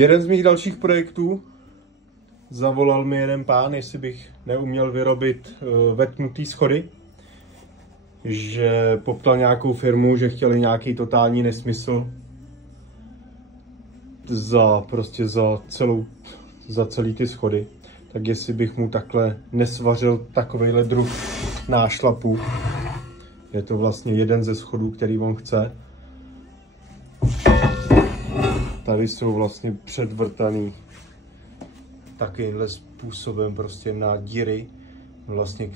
Jeden z mých dalších projektů, zavolal mi jeden pán, jestli bych neuměl vyrobit vetknutý schody, že poptal nějakou firmu, že chtěli nějaký totální nesmysl za celý ty schody, tak jestli bych mu takhle nesvařil takovejhle druh nášlapu. Je to vlastně jeden ze schodů, který on chce. Tady jsou vlastně předvrtaný takovýmhle způsobem prostě na díry, vlastně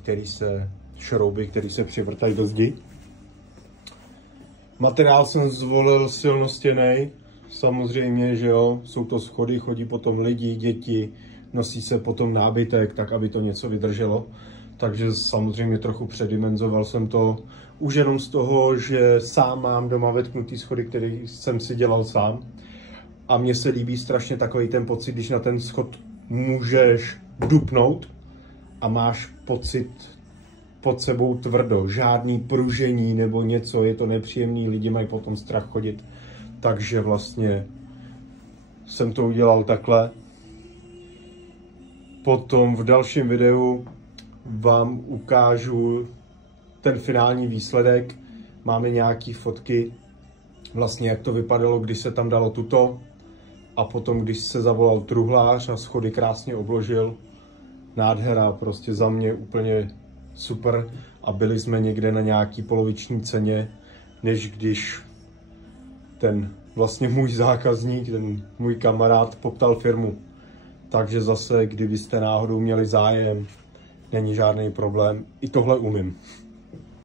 šrouby, které se přivrtají do zdi. Materiál jsem zvolil silnostěnej, samozřejmě, že jo, jsou to schody, chodí potom lidi, děti, nosí se potom nábytek, tak aby to něco vydrželo. Takže samozřejmě trochu předimenzoval jsem to, už jenom z toho, že sám mám doma vetknutý schody, který jsem si dělal sám. A mně se líbí strašně takový ten pocit, když na ten schod můžeš dupnout a máš pocit pod sebou tvrdo, žádný pružení nebo něco, je to nepříjemný, lidi mají potom strach chodit. Takže vlastně jsem to udělal takhle. Potom v dalším videu vám ukážu ten finální výsledek. Máme nějaké fotky, vlastně jak to vypadalo, když se tam dalo tuto. A potom, když se zavolal truhlář a schody krásně obložil. Nádhera, prostě za mě úplně super. A byli jsme někde na nějaký poloviční ceně, než když ten vlastně můj zákazník, ten můj kamarád poptal firmu. Takže zase, kdybyste náhodou měli zájem, není žádný problém. I tohle umím.